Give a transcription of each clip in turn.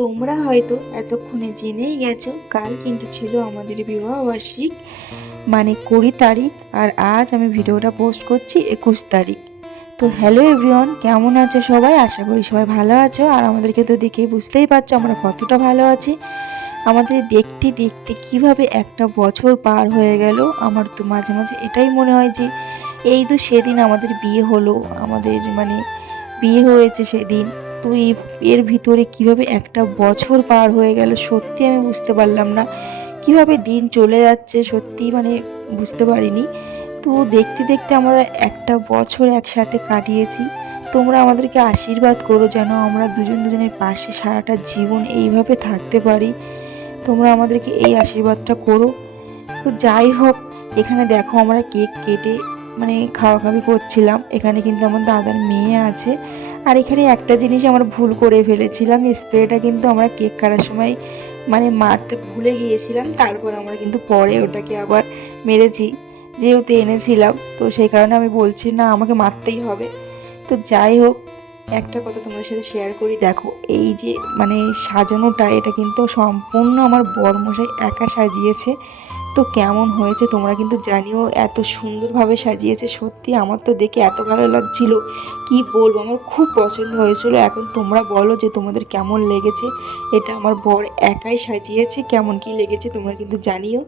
তোমরা হয়তো এতক্ষণে জেনেই গেছো কাল কিন্তু ছিল আমাদের বিবাহবার্ষিক, মানে 20 তারিখ। আর আজ আমি ভিডিওটা পোস্ট করছি 21 তারিখ। তো হ্যালো এভরিওয়ান, কেমন আছো সবাই? আশা করি সবাই ভালো আছো। আর আমাদেরকে তো দেখেই বুঝতেই পারছো আমরা কতটা ভালো আছি। আমাদের দেখতে দেখতে কিভাবে একটা বছর পার হয়ে গেল। আমার তো মাঝে মাঝে এটাই মনে হয় যে এই তো সেদিন আমাদের বিয়ে হলো, আমাদের মানে বিয়ে হয়েছে সেদিন। তো এর ভিতরে কিভাবে একটা বছর পার হয়ে গেল সত্যি আমি বুঝতে পারলাম না। কিভাবে দিন চলে যাচ্ছে সত্যি মানে বুঝতে পারিনি। তো দেখতে দেখতে আমরা একটা বছর একসাথে কাটিয়েছি। তোমরা আমাদেরকে আশীর্বাদ করো যেন আমরা দুজন দুজনের পাশে সারাটা জীবন এইভাবে থাকতে পারি। তোমরা আমাদেরকে এই আশীর্বাদটা করো। তো যাই হোক, এখানে দেখো আমরা কেক কেটে মানে খাওয়াখাওয়ি করছিলাম। এখানে কিন্তু আমার দাদার মেয়ে আছে। আর এখানে একটা জিনিস আমরা ভুল করে ফেলেছিলাম, স্প্রেটা কিন্তু আমরা কেক কাটার সময় মানে মারতে ভুলে গিয়েছিলাম। তারপর আমরা কিন্তু পরে ওটাকে আবার মেরেছি, যেহেতু এনেছিলাম। তো সেই কারণে আমি বলছি না আমাকে মারতেই হবে। তো যাই হোক, একটা কথা তোমাদের সাথে শেয়ার করি। দেখো এই যে মানে সাজানোটা, এটা কিন্তু সম্পূর্ণ আমার বরমশাই একা সাজিয়েছে। তো কেমন হয়েছে তোমরা কিন্তু জানিও। এত সুন্দরভাবে সাজিয়েছে, সত্যি আমার তো দেখে এত ভালো লাগছিল কি বলবো, আমার খুব পছন্দ হয়েছিল। এখন তোমরা বলো যে তোমাদের কেমন লেগেছে। এটা আমার বর একাই সাজিয়েছে, কেমন কি লেগেছে তোমরা কিন্তু জানিও।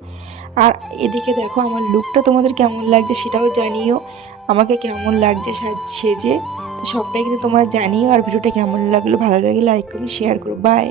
আর এদিকে দেখো আমার লুকটা তোমাদের কেমন লাগছে সেটাও জানিও, আমাকে কেমন লাগছে সেজে। তো সবটাই কিন্তু তোমরা জানিও। আর ভিডিওটা কেমন লাগলো, ভালো লাগলে লাইক কমেন্ট শেয়ার করো। বাই।